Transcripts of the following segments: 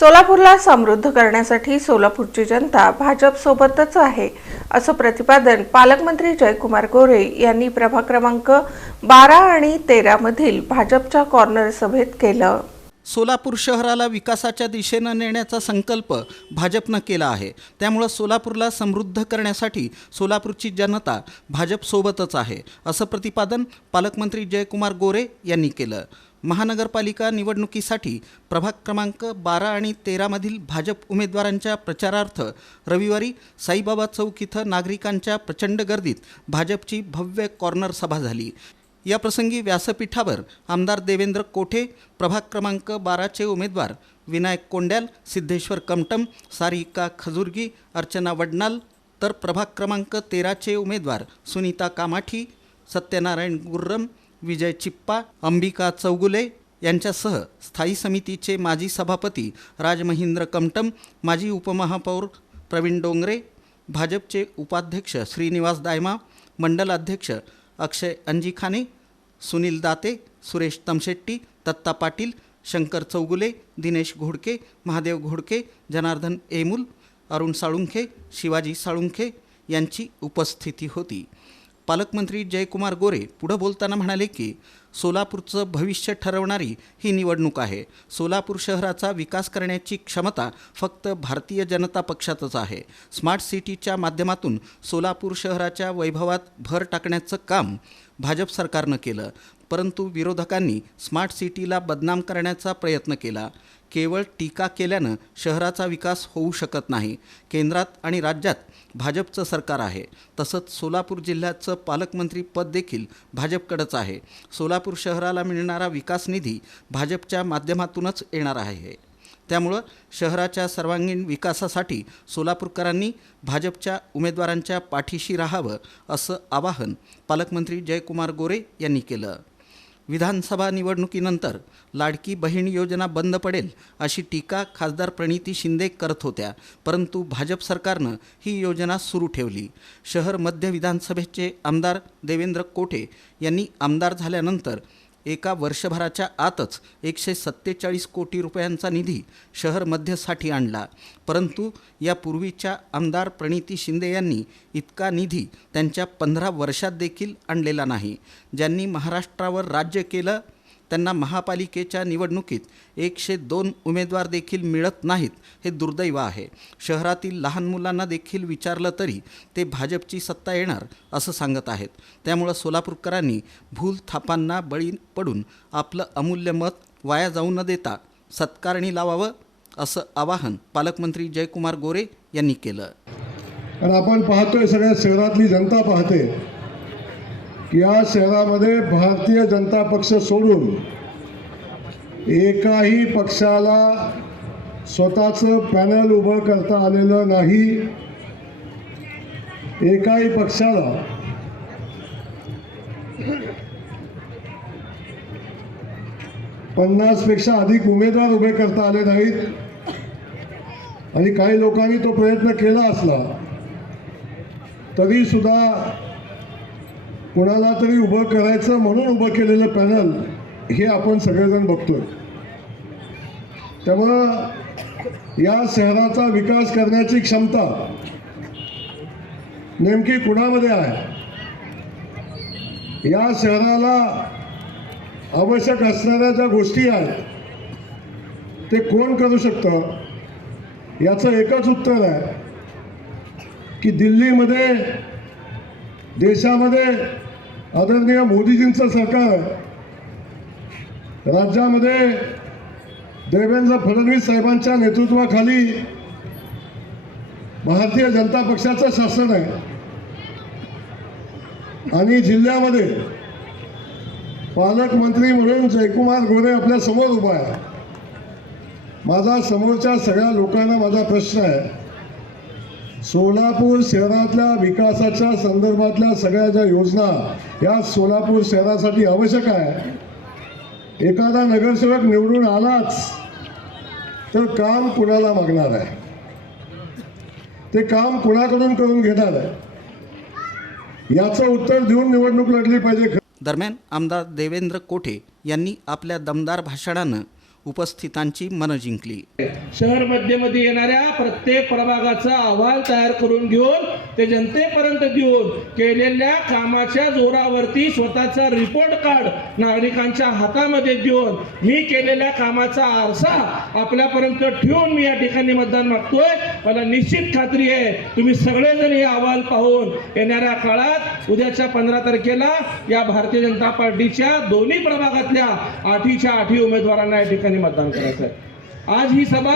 सोलापूरला समृद्ध करण्यासाठी सोलापूरची जनता भाजपसोबतच आहे असं प्रतिपादन पालकमंत्री जयकुमार गोरे यांनी प्रभाग क्रमांक 12 आणि 13 मधील भाजपच्या कॉर्नर सभेत केलं। सोलापूर शहराला विकासाच्या दिशेने नेण्याचा संकल्प भाजपनं केला आहे। त्यामुळे सोलापूरला समृद्ध करण्यासाठी सोलापूरची जनता भाजपसोबतच आहे असं प्रतिपादन पालकमंत्री जयकुमार गोरे यांनी केलं। महानगरपालिका निवडणुकीसाठी प्रभाग क्रमांक 12 आणि 13 मधील भाजप उमेदवारांच्या प्रचारार्थ रविवारी साईबाबा चौक इथं नागरिकांच्या प्रचंड गर्दीत भाजपची भव्य कॉर्नर सभा झाली। या प्रसंगी व्यासपीठावर आमदार देवेंद्र कोठे, प्रभाग क्रमांक 12चे उमेदवार विनायक कोंड्याल, सिद्धेश्वर कमटम, सारिका खजुर्गी, अर्चना वडनाल, तर प्रभाग क्रमांक 13चे उमेदवार सुनीता कामाठी, सत्यनारायण गुर्रम, विजय चिप्पा, अंबिका चौगुले यांच्यासह स्थायी समितीचे माजी सभापती राजमहिंद्र कमटम, माजी उपमहापौर प्रवीण डोंगरे, भाजपचे उपाध्यक्ष श्रीनिवास दायमा, मंडल अध्यक्ष अक्षय अंजिखाने, सुनील दाते, सुरेश तमशेट्टी, दत्ता पाटील, शंकर चौगुले, दिनेश घोडके, महादेव घोडके, जनार्दन एमुल, अरुण साळुंखे, शिवाजी साळुंखे यांची उपस्थिती होती। पालकमंत्री जयकुमार गोरे पुढे बोलताना म्हणाले की सोलापूरचं भविष्य ठरवणारी ही निवडणूक आहे। सोलापूर शहराचा विकास करण्याची क्षमता फक्त भारतीय जनता पक्षातच आहे। स्मार्ट सिटीच्या माध्यमातून सोलापूर शहराच्या वैभवात भर टाकण्याचं काम भाजप सरकारनं केलं, परंतु विरोधकांनी स्मार्ट सिटीला बदनाम करण्याचा प्रयत्न केला। केवळ टीका केल्यानं शहराचा विकास होऊ शकत नाही। केंद्रात आणि राज्यात भाजपचं सरकार आहे, तसंच सोलापूर जिल्ह्याचं पालकमंत्री पद देखील भाजपकडेच आहे। सोलापूर शहराला मिळणारा विकास निधी भाजपच्या माध्यमातूनच येणार आहे। त्यामुळं शहराच्या सर्वांगीण विकासासाठी सोलापूरकरांनी भाजपच्या उमेदवारांच्या पाठीशी राहावं असं आवाहन पालकमंत्री जयकुमार गोरे यांनी केलं। विधानसभा निवडणुकीनंतर लाडकी बहीण योजना बंद पडेल अशी टीका खासदार प्रणिती शिंदे करत होत्या, परंतु भाजप सरकारनं ही योजना सुरू ठेवली। शहर मध्य विधानसभेचे आमदार देवेंद्र कोठे यांनी आमदार झाल्यानंतर एका वर्षभराच्या आतच 147 कोटी रुपयांचा निधी शहर मध्यसाठी आणला, परंतु यापूर्वीच्या आमदार प्रणिती शिंदे यांनी इतका निधी त्यांच्या 15 वर्षात देखील आणलेला नाही। ज्यांनी महाराष्ट्रावर राज्य केलं त्यांना महापालिकेच्या निवडणुकीत 102 उमेदवार देखील मिळत नाहीत, हे दुर्दैव आहे। शहरातील लहान मुलांना देखील विचारलं तरी ते भाजपची सत्ता येणार असं सांगत आहेत। त्यामुळं सोलापूरकरांनी भूल थापांना बळी पडून आपलं अमूल्य मत वाया जाऊ न देता सत्कारणी लावावं असं आवाहन पालकमंत्री जयकुमार गोरे यांनी केलं। आणि आपण पाहतोय, सगळ्या शहरातली जनता पाहते की या शहरामध्ये भारतीय जनता पक्ष सोडून एकाही पक्षाला स्वतःचं पॅनल उभं करता आलेलं नाही। एकाही पक्षाला पेक्षा अधिक उमेदवार उभे करता आले नाहीत। आणि काही लोकांनी तो प्रयत्न केला असला तरी सुद्धा कोणाला तरी उभं करायचं म्हणून उभं केलेलं पॅनल हे आपण सगळेजण बघतोय। त्यामुळं या शहराचा विकास करण्याची क्षमता नेमकी कुणामध्ये आहे, या शहराला आवश्यक असणाऱ्या ज्या गोष्टी आहेत ते कोण करू शकतं, याचं एकच उत्तर आहे की दिल्लीमध्ये, देशामध्ये आदरणीय मोदीजींचं सरकार आहे, राज्यामध्ये देवेंद्र फडणवीस साहेबांच्या नेतृत्वाखाली भारतीय जनता पक्षाचं शासन आहे, आणि जिल्ह्यामध्ये पालकमंत्री म्हणून जयकुमार गोरे आपल्या समोर उभा आहे। माझा समोरच्या सगळ्या लोकांना माझा प्रश्न आहे, सोलापूर शहरातल्या विकासाच्या संदर्भातल्या सगळ्या ज्या योजना या सोलापूर शहरासाठी आवश्यक आहे, एखादा नगरसेवक निवडून आलाच तर काम कुणाला मागणार आहे, ते काम कुणाकडून करून घेणार आहे, याचं उत्तर देऊन निवडणूक लढली पाहिजे। दरम्यान आमदार देवेंद्र कोठे यांनी आपल्या दमदार भाषणानं उपस्थितांची मनं जिंकली. शहर मध्यमध्ये येणाऱ्या प्रत्येक प्रभागाचा अहवाल तयार करून घेऊन ते जनतेपर्यंत देऊन केलेल्या कामाच्या जोरावरती स्वतःचा रिपोर्ट कार्ड नागरिकांच्या हातामध्ये देऊन मी केलेल्या कामाचा आरसा आपल्यापर्यंत ठेवून मी या ठिकाणी मतदान मागतोय. मला निश्चित खात्री आहे तुम्ही सगळेजण हे अहवाल पाहून येणाऱ्या काळात उद्याच्या 15 तारखेला या भारतीय जनता पार्टीच्या दोन्ही प्रभागातल्या 8च्या 8 उमेदवारांना या ठिकाणी मतदान करायचं आहे. आज ही सभा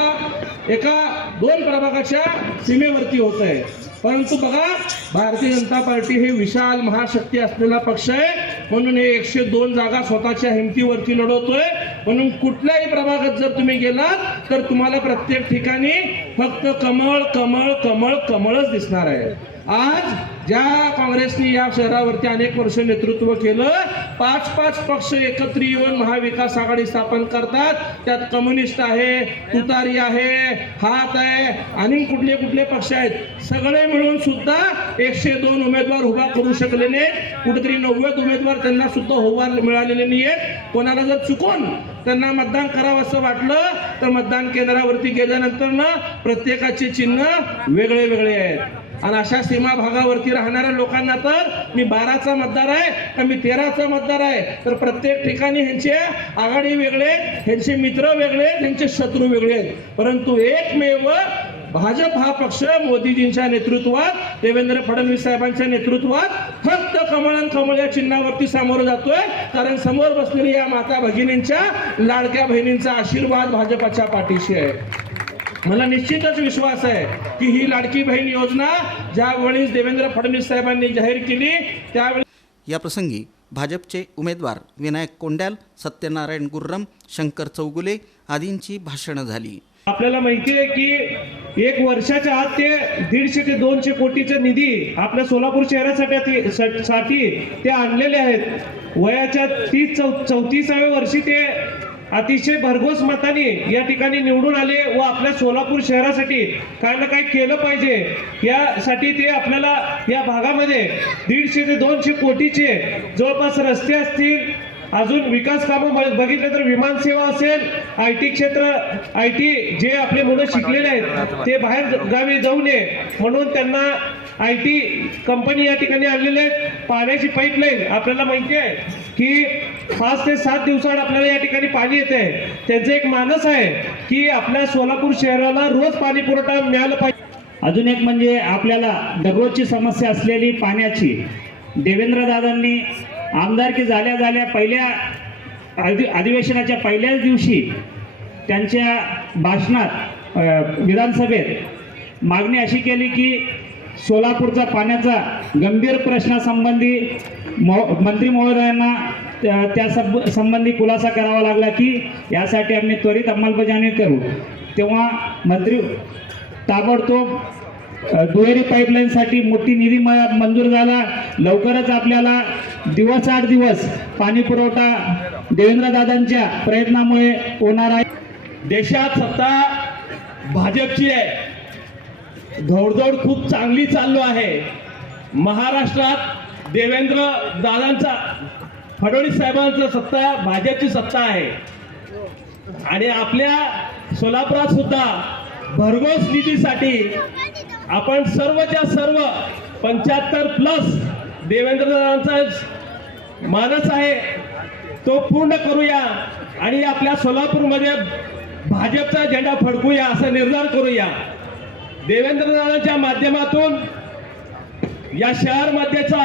एका 2 प्रभागाच्या सीमेवरती होत आहे, परंतु बघा भारतीय जनता पार्टी हे विशाल महाशक्ती असलेला पक्ष आहे म्हणून हे 102 जागा स्वतःच्या हिमतीवरती लढवतोय. म्हणून कुठल्याही प्रभागात जर तुम्ही गेलात तर तुम्हाला प्रत्येक ठिकाणी फक्त कमळ कमळ कमळ कमळच दिसणार आहे. आज ज्या काँग्रेसने या शहरावरती अनेक वर्ष नेतृत्व केलं, 5-5 पक्ष एकत्र येऊन महाविकास आघाडी स्थापन करतात. त्यात कम्युनिस्ट आहे, तुतारी आहे, हात आहे आणि कुठले कुठले पक्ष आहेत. सगळे मिळून सुद्धा 102 उमेदवार उभा करू शकले नाहीत. कुठेतरी 90 उमेदवार त्यांना सुद्धा उभा मिळालेले नाहीयेत. कोणाला जर चुकून त्यांना मतदान करावं असं वाटलं तर मतदान केंद्रावरती गेल्यानंतर ना प्रत्येकाचे चिन्ह वेगळे वेगळे आहेत. आणि अशा सीमा भागावरती राहणाऱ्या लोकांना तर मी 12चा मतदार आहे तर मी 13चा मतदार आहे, तर प्रत्येक ठिकाणी ह्यांचे आघाडी वेगळे, ह्यांचे मित्र वेगळे, ह्यांचे शत्रू वेगळे. परंतु एकमेव भाजप हा पक्ष मोदीजींच्या नेतृत्वात, देवेंद्र फडणवीस साहेबांच्या नेतृत्वात फक्त कमळ आणि कमळ या चिन्हावरती सामोरं जातोय. कारण समोर बसलेली या माता भगिनींच्या लाडक्या बहिणींचा आशीर्वाद भाजपाच्या पाठीशी आहे. मला निश्चितच विश्वास आहे की ही लाडकी बहीण योजना ज्यावेळी देवेंद्र फडणवीस साहेबांनी जाहीर केली त्यावेळी या प्रसंगी भाजपचे उमेदवार विनायक कोंड्याल, सत्यनारायण गुर्रम, शंकर चौगुले आदींची भाषणं झाली. आपल्याला माहिती आहे की 1 वर्षाच्या आत ते 150 ते 200 कोटीचा निधी आपल्या सोलापूर शहरासाठी ते आणलेले आहेत. वयाच्या 34व्या वर्षी ते अतिशय भरघोस मताने या ठिकाणी निवडून आले व आपल्या सोलापूर शहरासाठी काही ना काही केलं पाहिजे यासाठी ते आपल्याला या भागामध्ये 150 ते 200 कोटीचे जवळपास रस्ते असतील, अजून विकास कामं बघितलं तर विमानसेवा असेल, IT क्षेत्र, IT जे आपले मुलं शिकलेले आहेत ते बाहेर गावी जाऊ नये म्हणून त्यांना IT कंपनी या ठिकाणी आणलेले आहेत. पाण्याची पाईपलाईन आपल्याला माहिती आहे की 5 ते 7 दिवसाआड आपल्याला या ठिकाणी पाणी येते. त्यांचं एक मानस आहे की आपल्या सोलापूर शहराला रोज पाणी पुरवठा मिळाला पाहिजे. अजून एक म्हणजे आपल्याला दररोजची समस्या असलेली पाण्याची. देवेंद्रदादांनी आमदारकी झाल्या पहिल्या अधिवेशनाच्या पहिल्याच दिवशी त्यांच्या भाषणात विधानसभेत मागणी अशी केली की सोलापूरचा पाण्याचा गंभीर प्रश्नासंबंधी मंत्री महोदयांना त्या संबंधी खुलासा करावा लागला की यासाठी आम्ही त्वरित अंमलबजावणी करू. तेव्हा मंत्री ताबडतोब दुहेरी पाईपलाईनसाठी मोठी निधी मंजूर झाला. लवकरच आपल्याला दिवसाआड दिवस पाणी पुरवठा देवेंद्रदादांच्या प्रयत्नामुळे होणार आहे. देशात सत्ता भाजपची आहे, घोडदौड खूप चांगली चालू आहे. महाराष्ट्रात देवेंद्र दादांचा, फडणवीस साहेबांचा सत्ता, भाजपची सत्ता आहे आणि आपल्या सोलापुरात सुद्धा भरघोस निधीसाठी आपण सर्वच्या सर्व 75+ देवेंद्र दादांचा मानस आहे तो पूर्ण करूया आणि आपल्या सोलापूरमध्ये भाजपचा झेंडा फडकूया असा निर्धार करूया. देवेंद्रदादांच्या माध्यमातून या शहरमध्येचा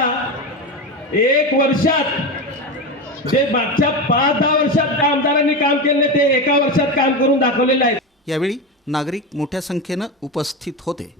1 वर्षात जे मागच्या 5-10 वर्षात आमदारांनी काम केले ते 1 वर्षात काम करून दाखवलेलं आहे. यावेळी नागरिक मोठ्या संख्येनं उपस्थित होते.